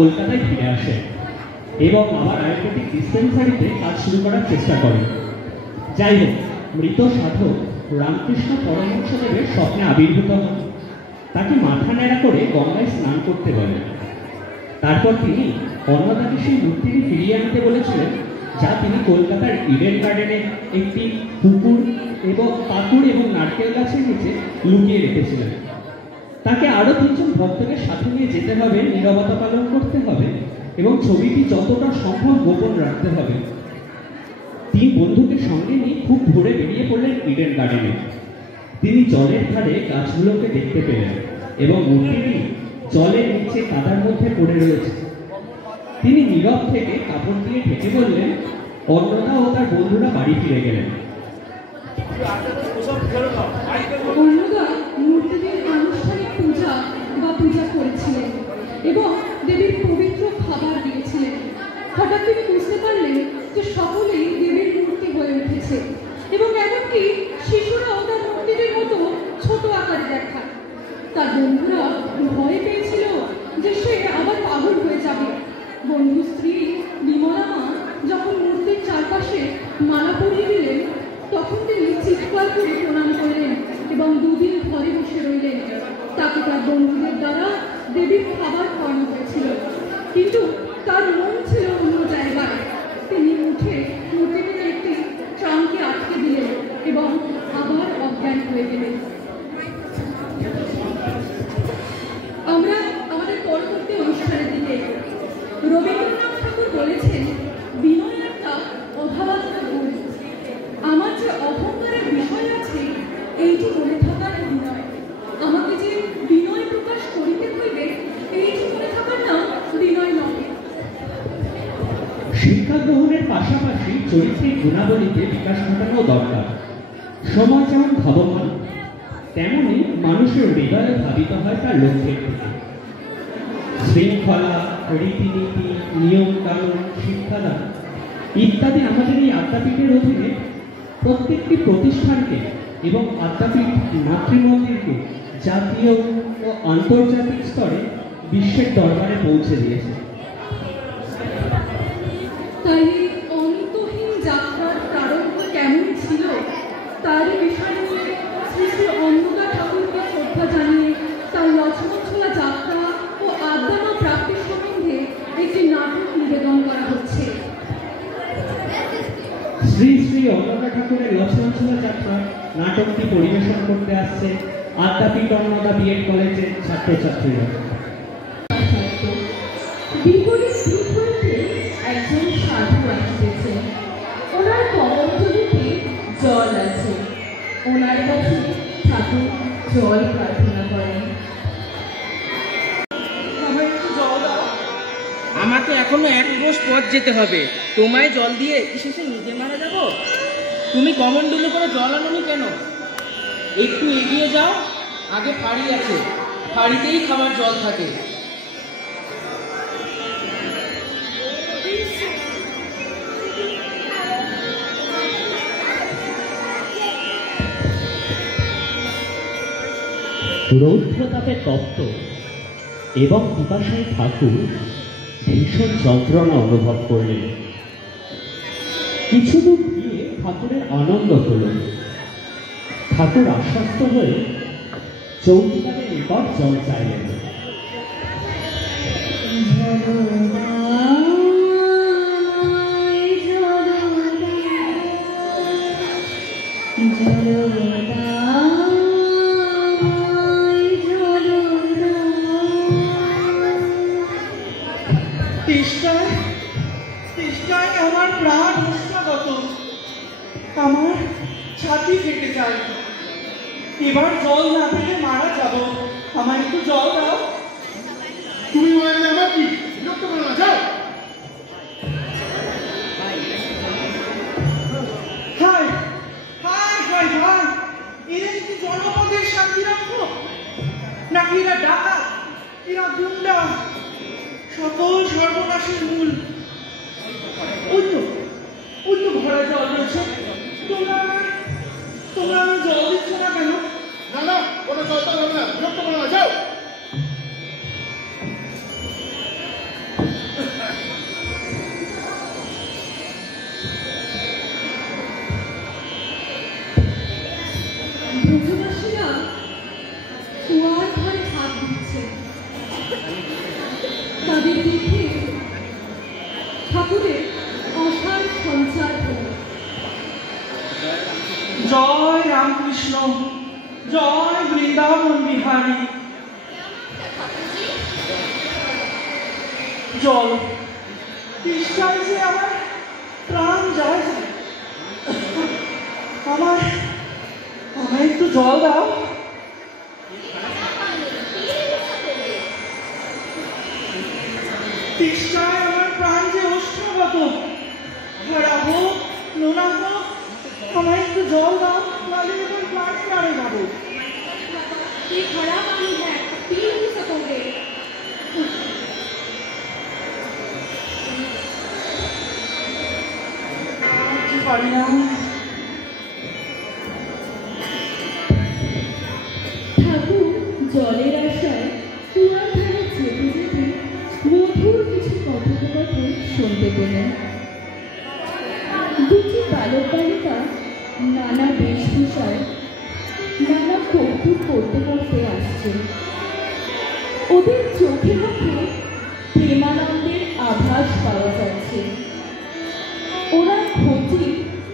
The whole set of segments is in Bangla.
কলকাতায় ফিরে আসেন এবং আবার আয়ুর্বেদিক ডিসপেন্সারিতে কাজ শুরু করার চেষ্টা করেন। যাই হোক, মৃত সাধক রামকৃষ্ণ পরমহংসদেবের স্বপ্নে আবির্ভূত হন, তাকে মাথা ন্যাড়া করে গঙ্গায় স্নান করতে বলেন। তারপর তিনি অন্নদাকে সেই মূর্তিটি ফিরিয়ে আনতে বলেছিলেন, যা তিনি কলকাতার ইডেন গার্ডেনে একটি পুকুর এবং নারকেল গাছের নিচে লুকিয়ে রেখেছিলেন। তাকে আরও 3 জন ভক্তকে সাথে নিয়ে যেতে হবে, নীরবতা পালন করতে হবে এবং ছবিটি যতটা সম্ভব গোপন রাখতে হবে। 3 বন্ধুকে সঙ্গে নিয়ে খুব ভোরে বেরিয়ে পড়লেন ইডেন গার্ডেনে। তিনি জলের ধারে গাছগুলোকে দেখতে পেলেন এবং মূর্তিটি জলের নিচে কাদার মধ্যে পড়ে রয়েছে। তিনি নীরব থেকে কাপড় দিয়ে ঢেকে বললেন, অন্নদা ও তার বন্ধুরা বাড়ি ফিরে গেলেন। অন্নদা মূর্তিটির আনুষ্ঠানিক পূজা করেছিলেন এবং দেবীর পবিত্র খাবার দিয়েছিলেন। হঠাৎ তিনি বুঝতে পারলেন যে সকলেই দেবীর মূর্তি হয়ে উঠেছে এবং এমনকি শিশুরাও তার মূর্তিটির মতো ছোট আকারে দেখা। তার বন্ধুরা ভয় পেয়েছিল যে সে আবার পাগল হয়ে যাবে। বন্ধু স্ত্রী বিমলা মা যখন মূর্তির চারপাশে মালা পরিয়ে দিলেন, তখন তিনি চিৎকার করে প্রণাম করলেন এবং 2 দিন ঘরে বসে রইলেন। তাকে তার বন্ধুদের দ্বারা দেবীর খাবার খাওয়ানো হয়েছিল, কিন্তু তার মন ছিল অন্য জায়গায়। তিনি উঠে মূর্তিটির একটি ট্রাঙ্কে আটকে দিলেন এবং আবার অজ্ঞান হয়ে গেলেন। আমরা আমাদের পরবর্তী অনুষ্ঠানের দিকে। রবীন্দ্রনাথ ঠাকুর বলেছেন, বিনয় একটা অভাবাত্ম গুণ। আমার যে অহংকারের বিষয় আছে, এইটি মনে থাকার বিনয়। আমাকে যে বিনয় প্রকাশ করিতে হইবে, এইটি মনে থাকার নাম বিনয় নয়। শিক্ষা গ্রহণের পাশাপাশি চরিত্রের গুণাবলীতে বিকাশ ঘটানো দরকার। সমাজ যেমন ভাবমান, তেমনি মানুষের হৃদয়ে ধাবিত হয় তার লক্ষ্যের দিকে। শৃঙ্খলা, রীতিনীতি, নিয়ম কানুন, শিক্ষাদান ইত্যাদি আমাদের এই আদ্যাপীঠের অধীনে প্রত্যেকটি প্রতিষ্ঠানকে এবং আদ্যাপীঠ মাতৃমন্দিরকে জাতীয় ও আন্তর্জাতিক স্তরে বিশ্বের দরবারে পৌঁছে দিয়েছে। তাই অন্তহীন যাত্রার প্রারম্ভ কেমন ছিল তারই বিষয় নিয়ে শ্রী শ্রী অন্নদা ঠাকুরকে শ্রদ্ধা জানিয়ে তার রচনাছোলা যাত্রা ও আদ্যানা প্রাপ্তির সম্বন্ধে একটি নাটক নিবেদন করা হচ্ছে। শ্রী শ্রী অন্নদা ঠাকুরের রচনাছোলা যাত্রা নাটকটি পরিবেশন করতে আসছে আদ্যাপীঠ অন্নদা বিএড কলেজের ছাত্রছাত্রীরা। বিপরীত দিক হইতে একজন সাধু আসতেছে। ওনার কমণ্ডলুতে জল আছে। ওনার কাছে ঠাকুর জল প্রার্থনা করেন। আমাকে এখনো 1 ক্রোশ পথ যেতে হবে। তোমায় জল দিয়ে শেষে নিজে মারা যাব? তুমি কমণ্ডলু করে জল আনোনি কেন? একটু এগিয়ে যাও, আগে ফাঁড়ি আছে, ফাঁড়িতেই খাবার জল থাকে। রৌদ্রতাপে তপ্ত এবং পিপাসায় ঠাকুর ভীষণ যন্ত্রণা অনুভব করলেন। কিছু দূর গিয়ে ঠাকুরের আনন্দ হল। ঠাকুর আশ্বস্ত হয়ে চৌকিদারের নিকট জল চাইলেন। আমার প্রাণ উষ্ণগত, আমার ছাতি ফেটে যায়। এবার জল না পেলে মারা যাব। আমায় একটু জল দাও। তুমি মারলে আমার কি বিরক্ত করো না, যাও। হায় হায় হায় হায়, এরা কি জনপদের শান্তি রাখো নাকি এরা ডাকাত, এরা গুন্ডা, সকল সর্বনাশের মূল। অন্য ঘরে জল রয়েছে, তোমরা আমার জল দিচ্ছ না কেন? না না, কোনো জল হবে না, বিরক্ত করো না, যাও। চারিদিকে ঠাকুরের অসার সঞ্চার হল। জয় রামকৃষ্ণ, জয় বৃন্দাবন বিহারী। জল তৃষ্ণায় যে আমার প্রাণ যায়। আমায় একটু জল দাও। তৃষ্ণায় আমার প্রাণ যে উষ্ণগত, ভরা হোক নোনা হোক, আমায় একটু জল দাও, নাহলে এখন প্রাণে নাড়ে যাবো। ये खड़ा पानी है, पी नहीं सकोगे। পারি না। ঠাকুর জলের আশায় কুয়ার ধারে যেতে যেতে মধুর কিছু কথোপকথন শুনতে পেলেন। দুটি বালক বালিকা নানা বেশভূষায় নানা কৌতুক করতে করতে আসছে। ওদের চোখে মুখে প্রেমানন্দের আভাস পাওয়া যাচ্ছে। ওরা ঘটি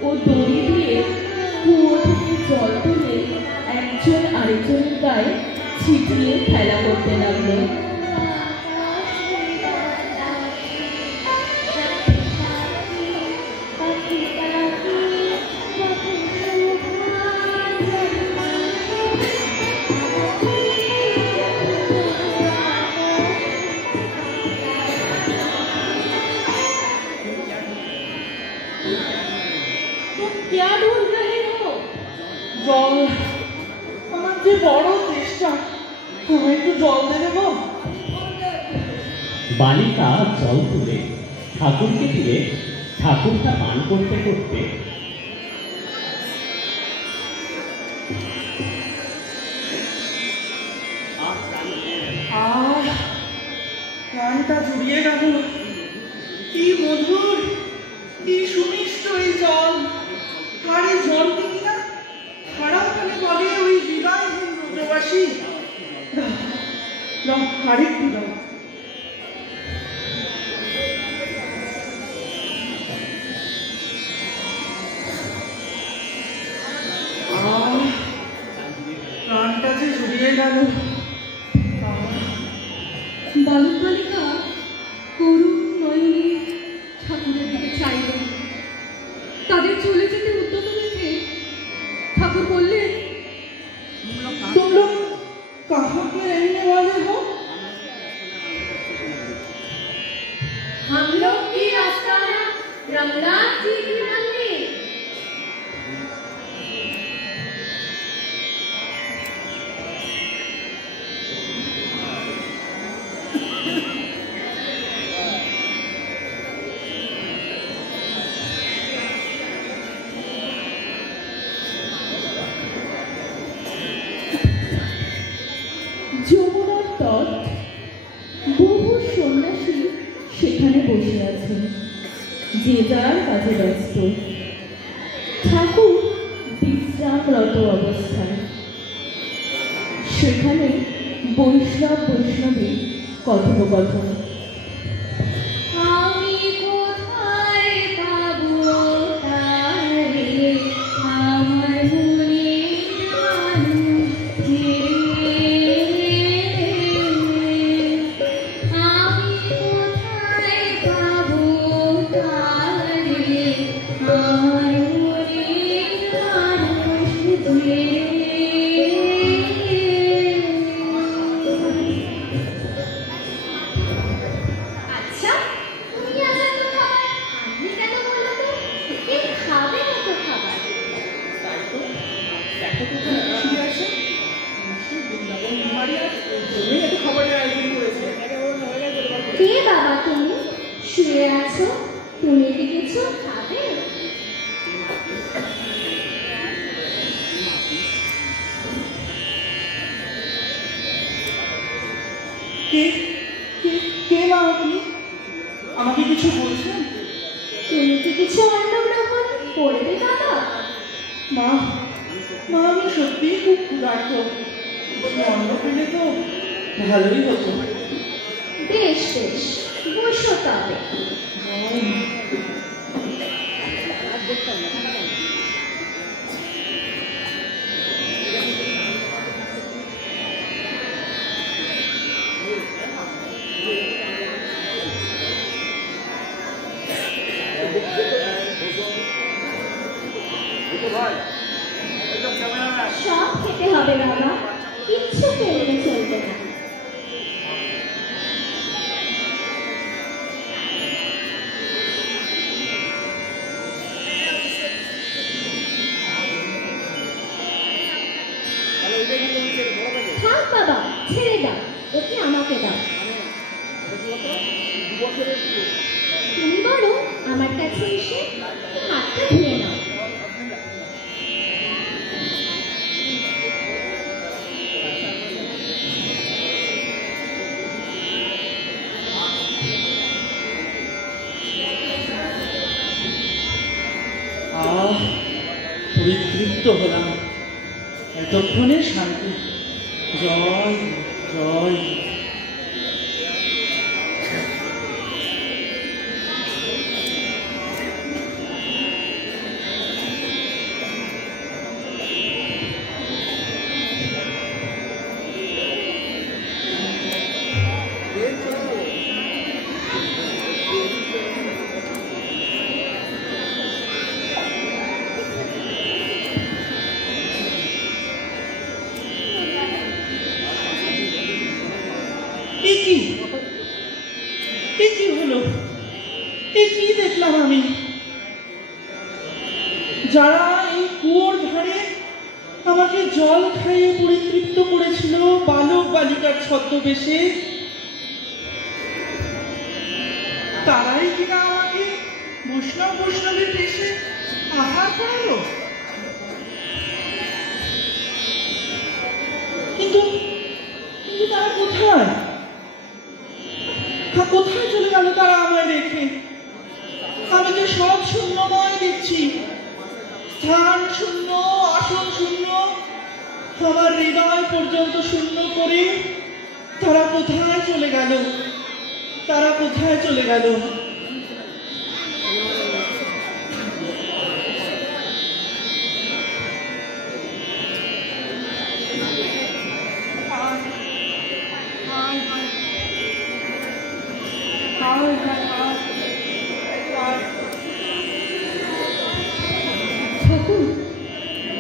ও দড়ি দিয়ে কুয়ো থেকে জল তুলে একজন আরেকজনের গায়ে ছিটিয়ে খেলা করতে লাগলো। क्या ढूंढ रहे हो? জল, আমার যে বড় চেষ্টা, তুমি একটু জল দেবে গো। বালিকা জল তুলে ঠাকুরকে দিয়ে ঠাকুরটা পান করতে করতে প্রাণটা জুড়িয়ে গেল। কি মধুর, কি সুমিষ্ট এই জল। আর এই জল কিনা খারাপ মানে বলে ওই হৃদয়হীন ব্রজবাসী। দাও, আরেকটু দাও। প্রাণটা যে জুড়িয়ে গেল। বালক বালিকা করুণ নয়নে ঠাকুরের দিকে চাইলেন। তাদের চলে যেতে উদ্যত দেখে ঠাকুর বললেন, तुम लोग कहाँ के रहने वाले हो? हम लोग की आस्थाना रंगनाथ जी की मंदिर। যমুনার তট, বহু সন্ন্যাসী সেখানে বসে আছেন, যে যার কাজে ব্যস্ত। ঠাকুর বিশ্রামরত অবস্থায়। সেখানে বৈষ্ণব বৈষ্ণবী কথোপকথন। আমি কোথায় পাবো তারে, আমার মনের মানুষ যে। আমি কোথায় পাবো তারে, আমার মনের মানুষ যে। আচ্ছা, তুমি আজ এত খাবার আনলে কেন বলো তো? কে খাবে এত খাবার? তাই তো, দেখো তো এখানে কি আছে। নিশ্চয়ই বৃন্দাবন বিহারী আছে, ওর জন্যই এত খাবারের আয়োজন করেছে। কে বাবা তুমি? শুয়ে আছো, তুমি কি কিছু খাবে? কে কে কে মা আপনি? আমাকে কিছু বলছেন? তুমি কি কিছু অন্ন গ্রহণ করবে বাবা? মা, মা আমি সত্যিই খুব ক্ষুধার্ত। কিছু অন্ন পেলে তো ভালোই হতো। বেশ বেশ, বসো তবে। সব খেতে হবে বাবা, কিচ্ছু ফেললে চলবে না। থাক বাবা, ছেড়ে দাও, ওকে আমাকে দাও। তুমি বলো আমার কাছে এসে হাতটা ধুয়ে নাও। পরিতৃপ্ত হলাম, এতক্ষণে শান্তি। জয় জয়। কি হলো? কি দেখলাম আমি? যারা এই কুয়োর ধারে আমাকে জল খাইয়ে পরিতৃপ্ত করেছিল বালক বালিকার ছদ্মবেশে, তারাই কিনা আমাকে বৈষ্ণবের বেশে আহার করালো। কিন্তু তারা কোথায়? কোথায় চলে গেল তারা আমায় রেখে? আমি যে সব শূন্যময় দেখছি, স্থান শূন্য, আসন শূন্য, আমার হৃদয় পর্যন্ত শূন্য করে তারা কোথায় চলে গেল? তারা কোথায় চলে গেল? ঠাকুর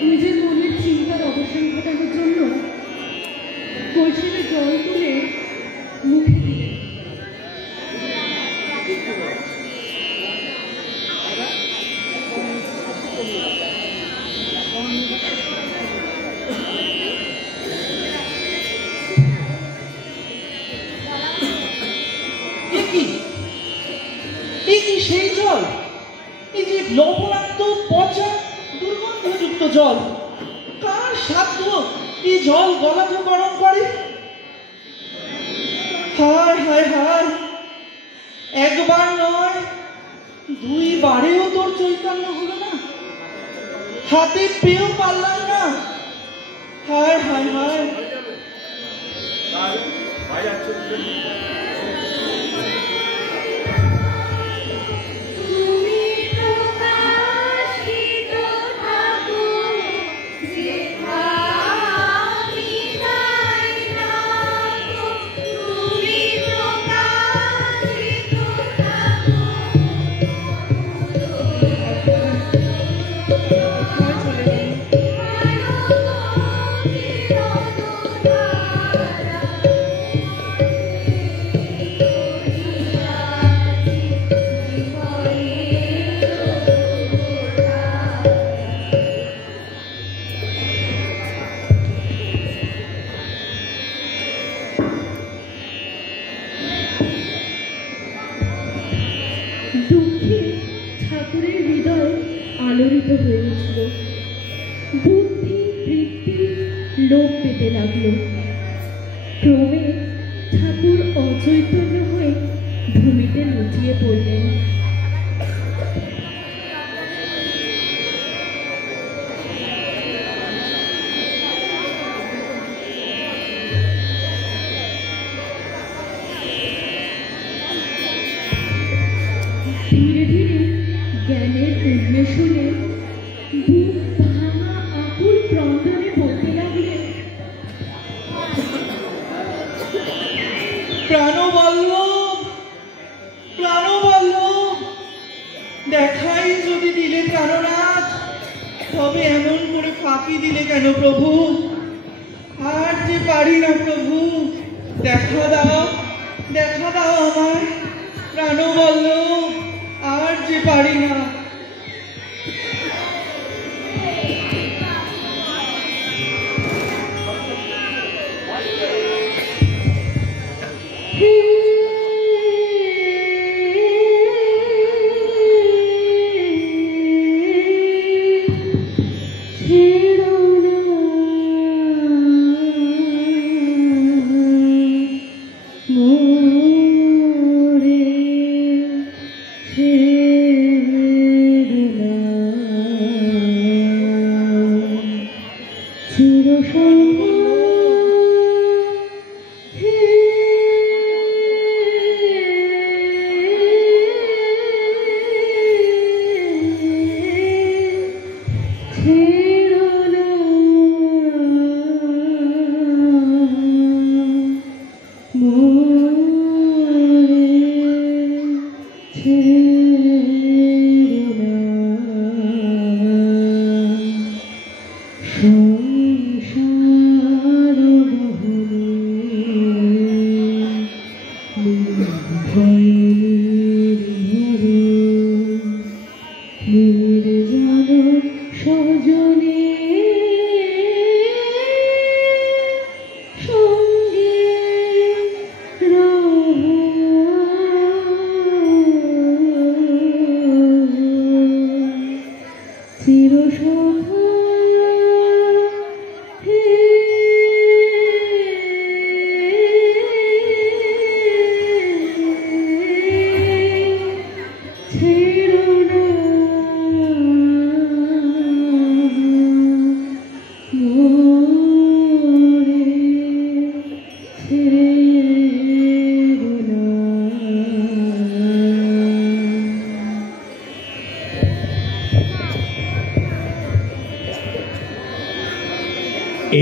নিজের মনের চিন্তার অবসান ঘটানোর জন্য কলসিতে জল তুলে মুখে দিলেন। সেই জল, এই যে লবণাক্ত পচা দুর্গন্ধযুক্ত জল, কার সাধ্য এই জল গলাধকরণ করে? হায় হায় হায়, একবার নয় দুইবারেও তোর চৈতন্য হলো না, হাতে পেয়েও পারলাম না। হায় হায় হায়। দুঃখে ঠাকুরের হৃদয় আলোড়িত হয়ে উঠল, বুদ্ধি বৃত্তি লোপ পেতে লাগলো। ক্রমে ঠাকুর অচৈতন্য হয়ে ভূমিতে লুটিয়ে পড়লেন। ফাঁকি দিলে কেন প্রভু? আর যে পারি না প্রভু, দেখা দাও আমায় প্রাণবল্লভ, আর যে পারি না।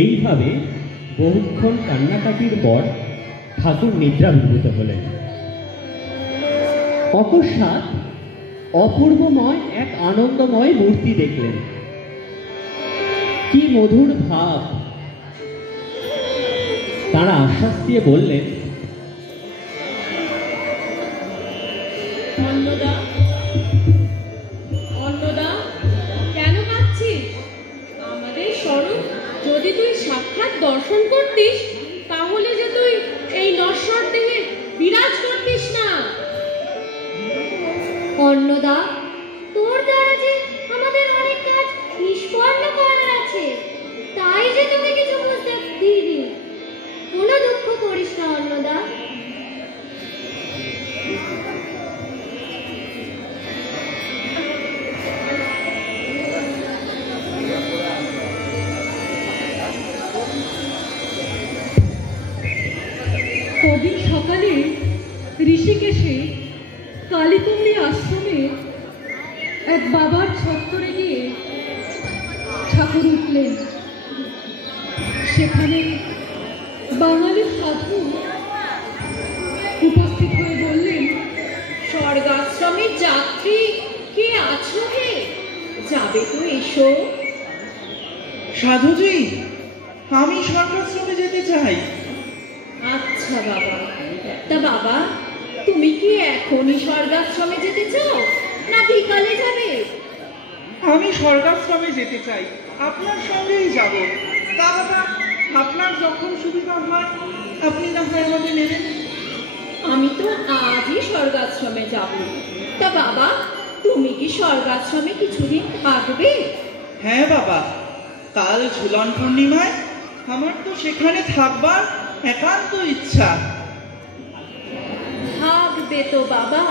এইভাবে বহুক্ষণ কান্নাকাটির পর ঠাকুর নিদ্রাভিভূত হলেন। অকস্মাৎ অপূর্বময় এক আনন্দময় মূর্তি দেখলেন। কি মধুর ভাব! তারা আশ্বাস দিয়ে বললেন, অন্নদা, কেন কাঁদছিস? আমাদের স্বরূপ যদি তুই সাক্ষাৎ দর্শন করতিস, তাহলে যে তুই এই নশ্বর দেহে বিরাজ করতিস না। অন্নদা, তোর দ্বারা যে আমাদের অনেক কাজ নিষ্পন্ন করার আছে, তাই যে তোকে কিছু বুঝতে দিইনি। কোনো দুঃখ করিস না অন্নদা। পরদিন সকালে ঋষিকেশে কালীকুমড়ি আশ্রমে এক বাবার ছত্তরে গিয়ে ঠাকুর উঠলেন। সেখানে বাঙালি সাধু উপস্থিত হয়ে বললেন, স্বর্গাশ্রমের যাত্রী কে আছো হে? যাবে তো এসো। সাধুজি, আমি স্বর্গাশ্রমে যেতে চাই। আচ্ছা বাবা, তা বাবা তুমি কি এখনই স্বর্গাশ্রমে যেতে চাও না বিকালে যাবে? আমি স্বর্গাশ্রমে যেতে চাই, আপনার সঙ্গেই যাব। তা বাবা, আপনার যখন সুবিধা হয় আপনি না হয় আমাকে নেবেন। আমি তো আজই স্বর্গাশ্রমে যাব। তা বাবা তুমি কি স্বর্গাশ্রমে কিছুদিন থাকবে? হ্যাঁ বাবা, কাল ঝুলন পূর্ণিমায় আমার তো সেখানে থাকবার একান্ত ইচ্ছা। থাকবে তো বাবা,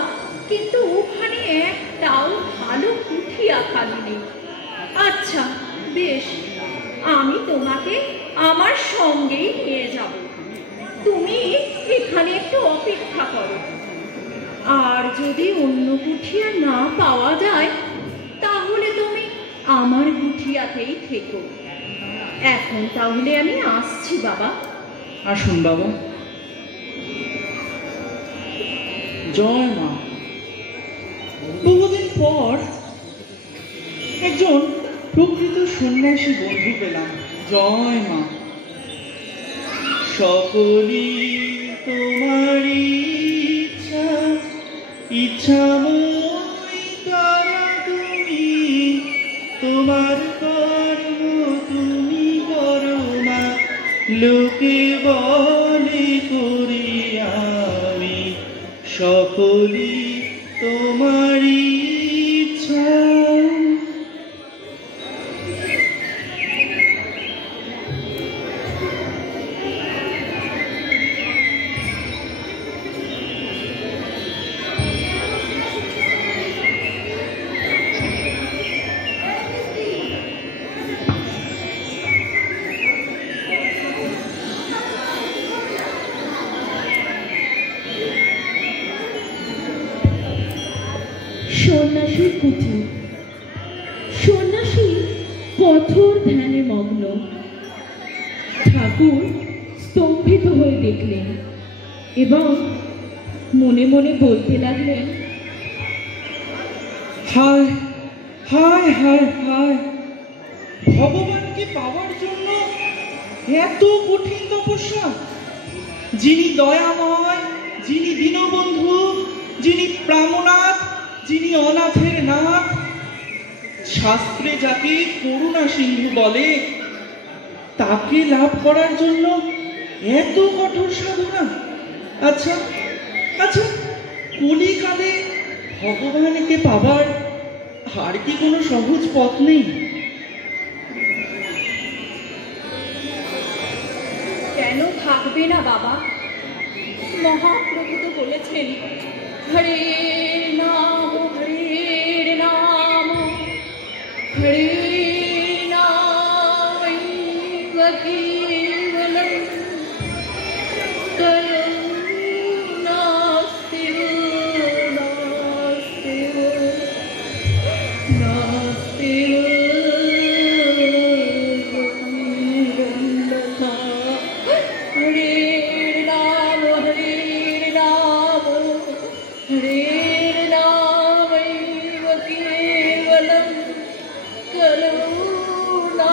কিন্তু ওখানে একটাও ভালো কুঠিয়া খালি নেই। আচ্ছা বেশ, আমি তোমাকে আমার সঙ্গেই নিয়ে যাব। তুমি এখানে একটু অপেক্ষা করো, আর যদি অন্য কুঠিয়া না পাওয়া যায় তাহলে তুমি আমার কুঠিয়াতেই থেকো। এখন তাহলে আমি আসছি বাবা। আসুন বাবা। জয় মা। বহুদিন পর একজন প্রকৃত সন্ন্যাসী বন্ধু পেলাম। জয় মা। সকলই তোমারই ইচ্ছা, ইচ্ছাময় তারা তুমি, তোমার কর্ম তুমি করো না, লোকে বলে করি আমি, সকলই তোমারই ইচ্ছা। সন্ন্যাসীর কুঠি। সন্ন্যাসী কঠোর ধ্যানে মগ্ন। ঠাকুর স্তম্ভিত হয়ে দেখলেন এবং মনে মনে বলতে লাগলেন, হায় হায় হায় হায়, ভগবানকে পাওয়ার জন্য এত কঠিন তপস্যা। যিনি দয়াময়, যিনি দীনবন্ধু, যিনি প্রাণনাথ, যিনি অনাথের নাথ, শাস্ত্রে যাকে করুণা সিন্ধু বলে, তাকে লাভ করার জন্য এত কঠোর সাধনা। আচ্ছা আচ্ছা, কলিকালে ভগবানকে পাবার আর কি কোনো সহজ পথ নেই? কেন থাকবে না বাবা? মহাপ্রভু তো বলেছেন, হরে নাম হরে নাম, হরে নাম কেবলম নাস্তিব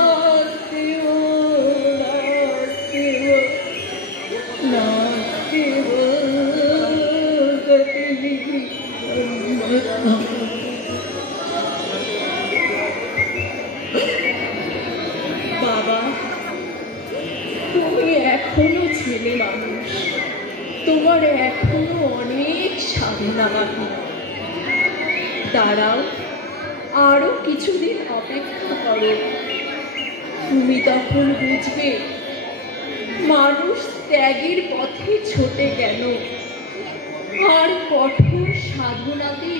নাস্তিব নাস্তিব বাবা, তুমি এখনো ছেলে মানুষ, তোমার এখনো অনেক সাধনা বাকি। দাঁড়াও, আরো কিছুদিন অপেক্ষা করো। তুমি তখন বুঝবে মানুষ ত্যাগের পথে ছোটে কেন, আর কঠোর সাধনাতে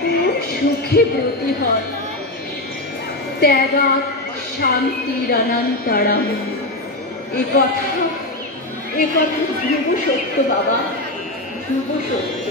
কোন সুখে ব্রতী হয়। ত্যাগাৎ শান্তিরনন্তরম, এ কথা ধ্রুব সত্য বাবা, ধ্রুব সত্য।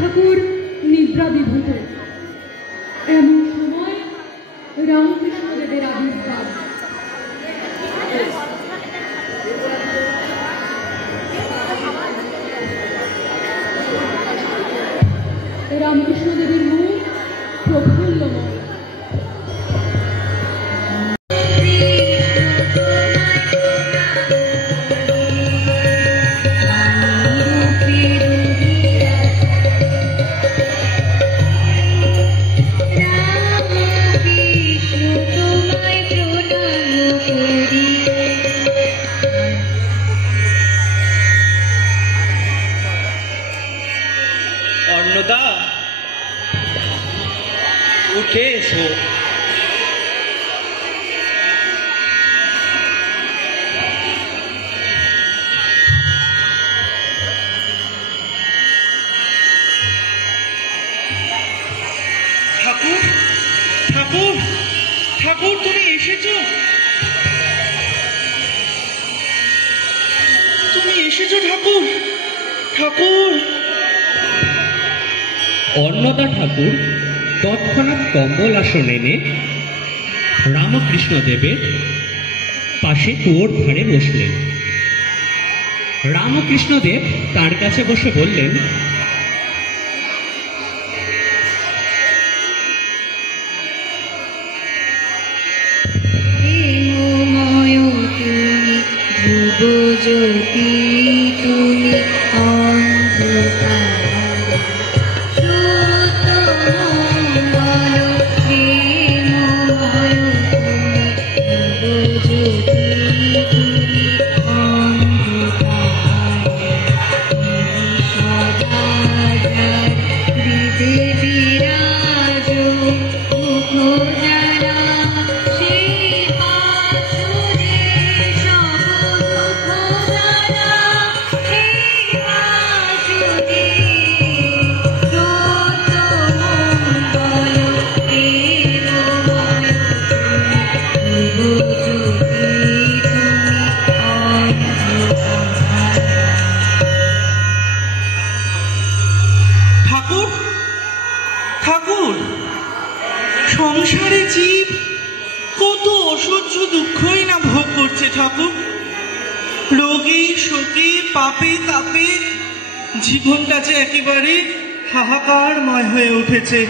ঠাকুর নিদ্রা বিভূত। এমন সময় রামকৃষ্ণদেবের আবির্ভাব। রামকৃষ্ণদেবের মুখ প্রফুল্লময়। তুমি এসেছো? তুমি এসেছো ঠাকুর? ঠাকুর! অন্নদা ঠাকুর তৎক্ষণাৎ কম্বল আসন এনে রামকৃষ্ণদেবের পাশে কুয়োর ধারে বসলেন। রামকৃষ্ণদেব তার কাছে বসে বললেন, জ্যোতি তুমি অন্ধকার সংসারে জীব কত অসহ্য দুঃখই না ভোগ করছে ঠাকুর। রোগে শোকে পাপে তাপে জীবনটা যে একেবারে হাহাকারময় হয়ে উঠেছে।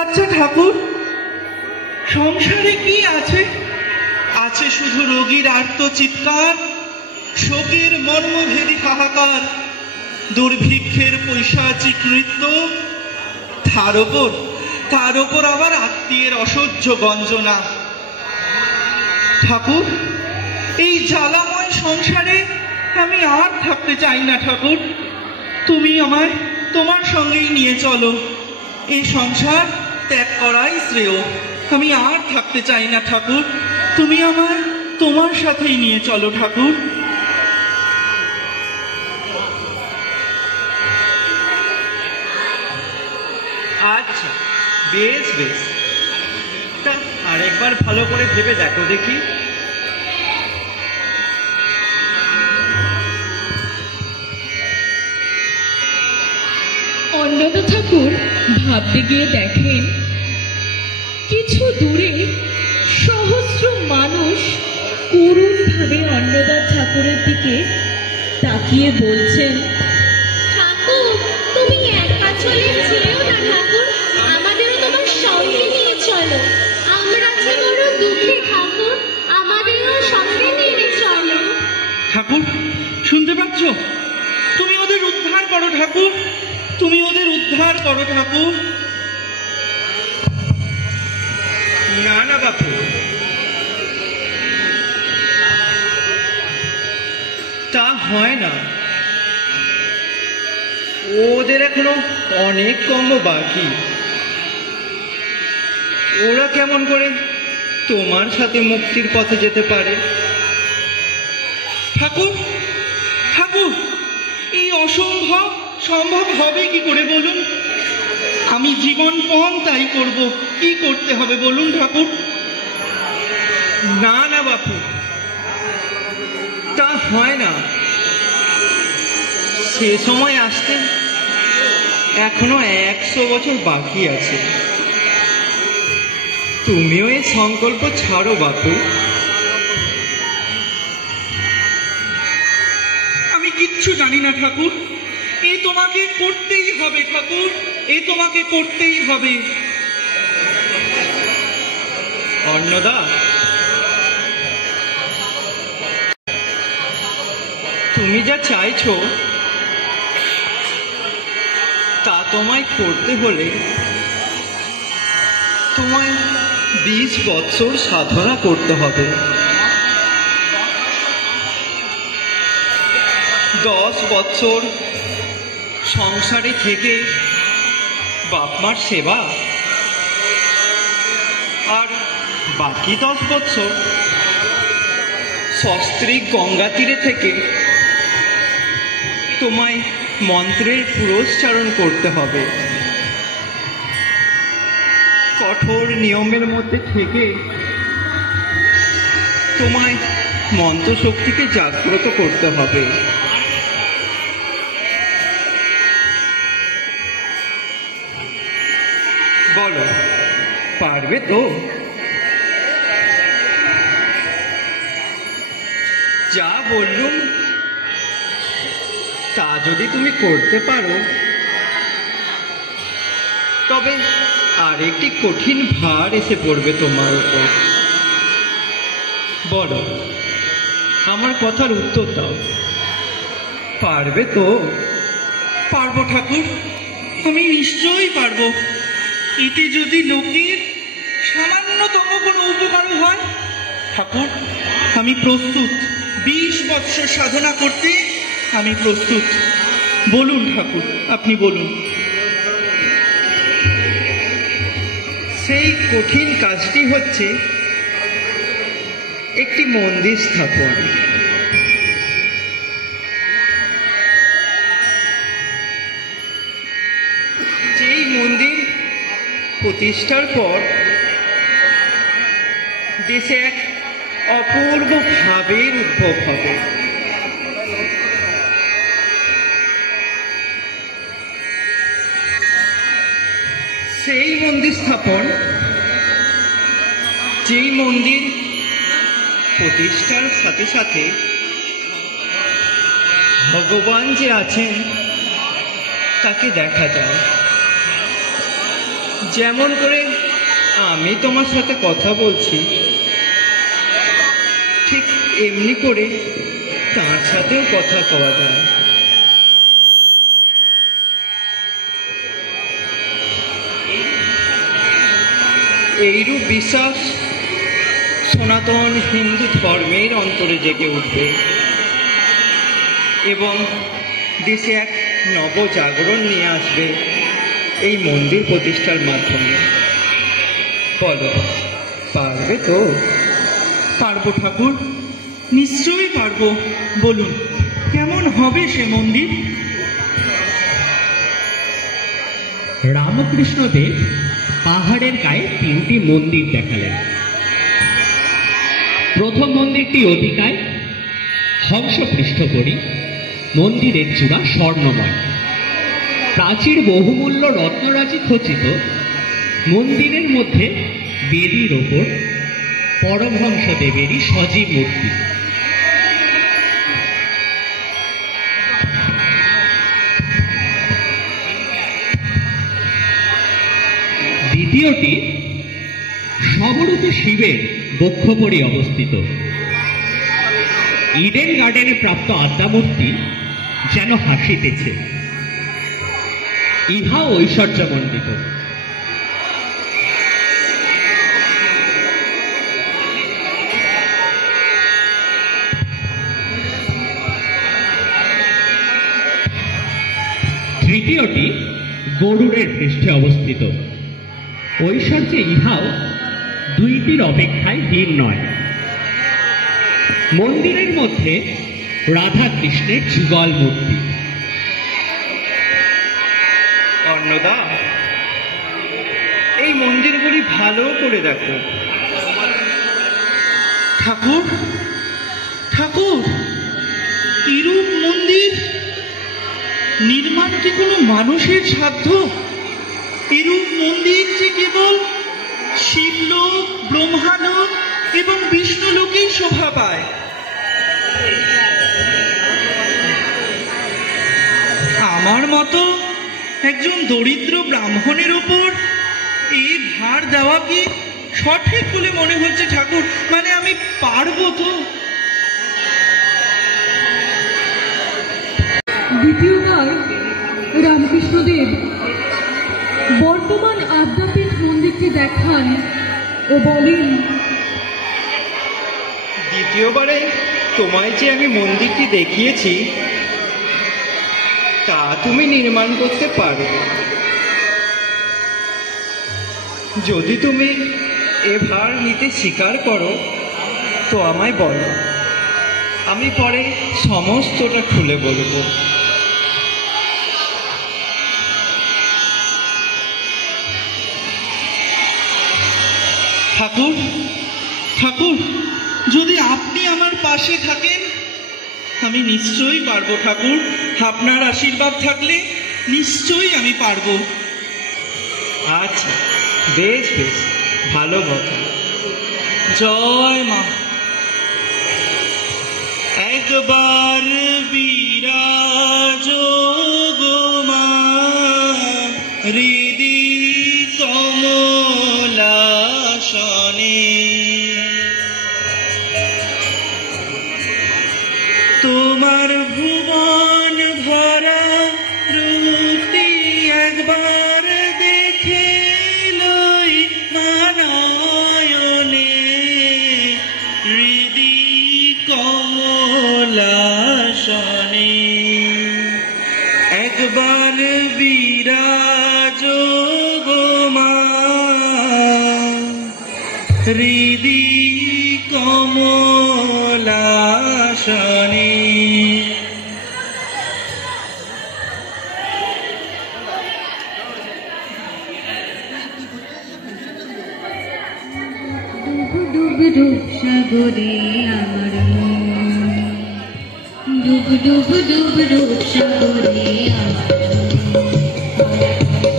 আচ্ছা ঠাকুর, সংসারে কি আছে? আছে শুধু রোগীর আর্ত চিৎকার, শোকের মর্মভেদী হাহাকার, দুর্ভিক্ষের পৈশাচিক নৃত্য, তার ওপর আবার আত্মীয়ের অসহ্য গঞ্জনা। ঠাকুর, এই জ্বালাময় সংসারে আমি আর থাকতে চাই না ঠাকুর। তুমি আমায় তোমার সঙ্গেই নিয়ে চলো। এই সংসার ত্যাগ করাই শ্রেয়। আমি আর থাকতে চাই না ঠাকুর। তুমি আমায় তোমার সাথেই নিয়ে চলো ঠাকুর। আচ্ছা, বেশ বেশ, তা আরেকবার ভালো করে ভেবে দেখো দেখি। অন্নদা ঠাকুর ভাবতে গিয়ে দেখেন কিছু দূরে সহস্র মানুষ করুণভাবে অন্নদা ঠাকুরের দিকে তাকিয়ে বলছেন, ঠাকুর, তুমি একা চলে যেও না ঠাকুর, আমাদেরও তোমার সঙ্গে নিয়ে চলো। আমরা যে বড় দুঃখী ঠাকুর, আমাদেরও সঙ্গে নিয়ে চলো। ঠাকুর, শুনতে পাচ্ছ? তুমি ওদের উদ্ধার করো ঠাকুর, তুমি ওদের উদ্ধার করো ঠাকুর। না না বাপু, তা হয় না। ওদের এখনো অনেক কর্ম বাকি। ওরা কেমন করে তোমার সাথে মুক্তির পথে যেতে পারে? ঠাকুর, ঠাকুর, এই অসম্ভব সম্ভব হবে কি করে বলুন? আমি জীবনপণ তাই করব। কি করতে হবে বলুন ঠাকুর? না না বাপু, তা হয় না। সে সময় আসতে এখনো 100 বছর বাকি আছে। তুমিও এই সংকল্প ছাড়ো বাপু। আমি কিচ্ছু জানি না ঠাকুর। এ তোমাকে করতেই হবে ঠাকুর, এ তোমাকে করতেই হবে। অন্নদা, তুমি যা চাইছো তা তোমায় করতে হলে তোমায় 20 বৎসর সাধনা করতে হবে। 10 বৎসর সংসারে থেকে বাপ মার সেবা, আর বাকি 10 বৎসর সস্ত্রীক গঙ্গা তীরে থেকে তোমায় মন্ত্রের পুরস্চারণ করতে হবে। কঠোর নিয়মের মধ্যে থেকে তোমায় মন্ত্রশক্তিকে জাগ্রত করতে হবে। বলো, পারবে তো? যা বললুম তা যদি তুমি করতে পারো তবে আরেকটি কঠিন ভার এসে পড়বে তোমার উপর। বলো, আমার কথার উত্তর দাও, পারবে তো? পারবো ঠাকুর, আমি নিশ্চয়ই পারবো। এতে যদি লোকের সামান্যতম কোনো উপকার হয়, ঠাকুর আমি প্রস্তুত। 20 বৎসর সাধনা করতে আমি প্রস্তুত। বলুন ঠাকুর, আপনি বলুন। সেই কঠিন কাজটি হচ্ছে একটি মন্দির স্থাপন। যেই মন্দির প্রতিষ্ঠার পর দেশে এক অপূর্ব ভাবের উদ্ভব হবে। সেই মন্দির স্থাপন, যেই মন্দির প্রতিষ্ঠার সাথে সাথে ভগবান যে আছেন তাকে দেখা যায়। যেমন করে আমি তোমার সাথে কথা বলছি, ঠিক এমনি করে তার সাথেও কথা কওয়া যায়। এইরূপ বিশ্বাস সনাতন হিন্দু ধর্মের অন্তরে জেগে উঠবে এবং দেশে এক নবজাগরণ নিয়ে আসবে এই মন্দির প্রতিষ্ঠার মাধ্যমে। বলো, পারবে তো? পারবো ঠাকুর, নিশ্চয়ই পারবো। বলুন, কেমন হবে সে মন্দির? রামকৃষ্ণদেব পাহাড়ের গায়ে 3টি মন্দির দেখালেন। প্রথম মন্দিরটি অতিকায়, হংস পৃষ্ঠপরি, মন্দিরের চূড়া স্বর্ণময়, প্রাচীর বহুমূল্য রত্নরাজি খচিত। মন্দিরের মধ্যে বেদির ওপর পরমহংসদেবেরই সজীব মূর্তি। দ্বিতীয়টি সমরূপী শিবের বক্ষপরি অবস্থিত। ইডেন গার্ডেনে প্রাপ্ত আদ্যামূর্তি যেন হাসিতেছে, ইহা ঐশ্বর্যমণ্ডিত। তৃতীয়টি গরুড়ের পৃষ্ঠে অবস্থিত। ঐশ্বর্যে ইহাও 2টির অপেক্ষায় হীন নয়। মন্দিরের মধ্যে রাধা কৃষ্ণের যুগল মূর্তি। অন্নদা, এই মন্দিরগুলি ভালো করে দেখো। ঠাকুর, ঠাকুর, এরূপ মন্দির নির্মাণ কি কোনো মানুষের সাধ্য? এরূপ মন্দির যে কেবল শিবলোক, ব্রহ্মালোক এবং বিষ্ণুলোকেই শোভা পায়। আমার মতো একজন দরিদ্র ব্রাহ্মণের ওপর এই ভার দেওয়া কি সঠিক বলে মনে হচ্ছে ঠাকুর? মানে আমি পারবো তো? দ্বিতীয়বার রামকৃষ্ণদেব বর্তমান আদ্যাপীঠ মন্দিরটি দেখান ও বলেন, দ্বিতীয়বারে তোমায় যে আমি মন্দিরটি দেখিয়েছি তা তুমি নির্মাণ করতে পারো। যদি তুমি এ ভার নিতে স্বীকার করো তো আমায় বলো, আমি পরে সমস্তটা খুলে বলবো। ঠাকুর, ঠাকুর, যদি আপনি আমার পাশে থাকেন আমি নিশ্চয়ই পারবো ঠাকুর। আপনার আশীর্বাদ থাকলে নিশ্চয়ই আমি পারবো। আচ্ছা, বেশ বেশ, ভালো কথা। জয় মা। একবার বিরাজ গো মা হৃদি কমলাসনে, তোমার ভুবন ভরা রূপটি একবার দেখে লই মানয়নে, হৃদি কমলাসনে একবার বিরাজ গো মা হৃদি কমলাসনে। ডুব ডুব সাগরে আমার মন, ডুব ডুব ডুব ডুব সাগরে আমার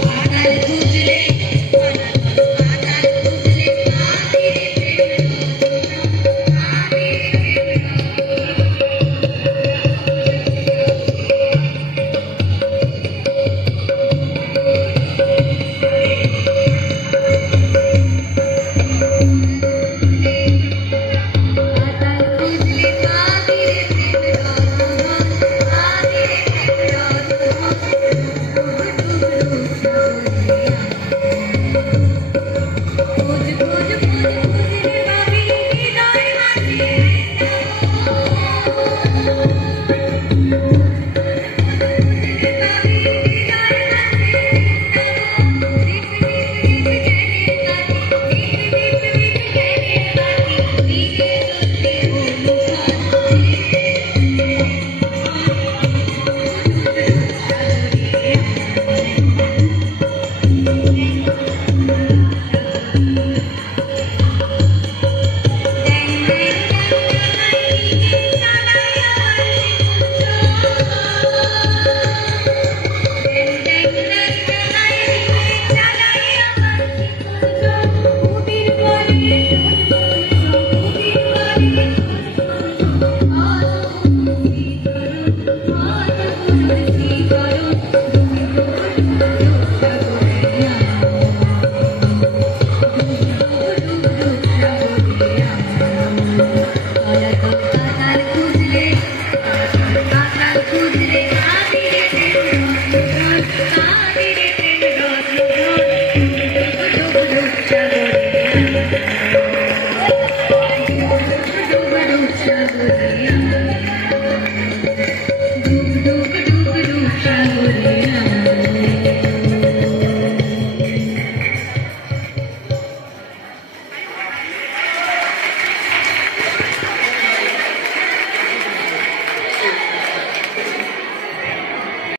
পাতাল খুঁজলে